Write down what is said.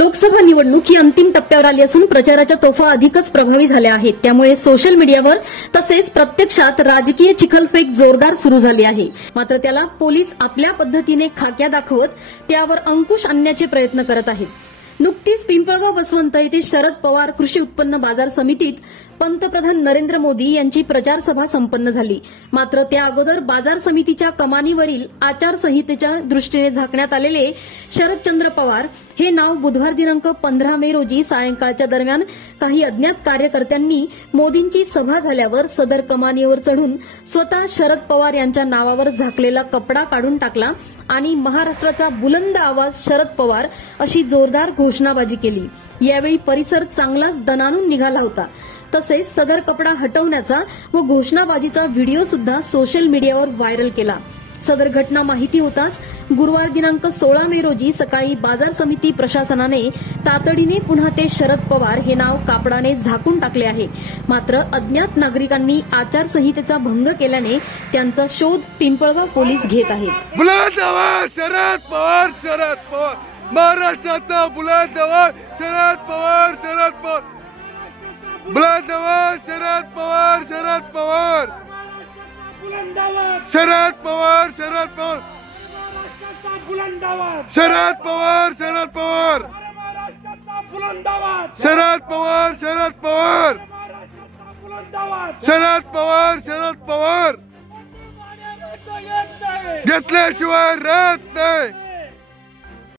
लोकसभा निवडणूक ही अंतिम टप्प्यावर आली असून प्रचाराच्या तोफा अधिकच प्रभावी झाल्या आहेत। त्यामुळे सोशल मीडियावर तसेच प्रत्यक्षात राजकीय चिखलफेक जोरदार सुरू झाली आहे। मात्र त्याला पोलीस आपल्या पद्धतीने खाक्या दाखवत त्यावर अंकुश आणण्याचे प्रयत्न करत आहेत। नुकतीच पिंपळगाव बसवंत येथे शरद पवार कृषी उत्पन्न बाजार समितीत पंतप्रधान नरेंद्र मोदी यांची प्रचार सभा संपन्न झाली। मात्र त्या अगोदर बाजार समितीच्या कमानीवरील आचारसंहितेच्या दृष्टीने झाकण्यात आलेले शरदचंद्र पवार हे नाव बुधवार दिनांक 15 मे रोजी सायंकाळच्या दरम्यान काही अज्ञात कार्यकर्त्यांनी मोदींची सभा झाल्यावर सदर कमानीवर चढून स्वतः शरद पवार यांच्या नावावर झाकलेला कपडा काढून टाकला आणि महाराष्ट्राचा बुलंद आवाज शरद पवार अशी जोरदार घोषणाबाजी केली। यावेळी परिसर चांगलाच दणाणून निघाला होता। तसेच सदर कपडा हटवण्याचा व घोषणाबाजीचा व्हिडिओ सुद्धा सोशल मीडियावर व्हायरल केला। सदर घटना माहिती होताच गुरुवार दिनांक 16 मे रोजी सकाळी बाजार समिती प्रशासनाने तातडीने पुन्हा ते शरद पवार हे नाव कापडाने झाकून टाकले आहे। मात्र अज्ञात नागरिकांनी आचारसंहितेचा भंग केल्याने त्यांचा शोध पिंपळगाव पोलीस घेत आहेत। बुलंद आवाज शरद पवार, शरद पवार, महाराष्ट्राचा बुलंद आवाज शरद पवार, शरद पवार, बुलंद आवाज शरद पवार, शरद पवार, शरद पवार, शरद पवार, शरद पवार, शरद पवार, शरद पवार, शरद पवार, शरद पवार, शरद पवार घेतल्याशिवाय राहत नाही।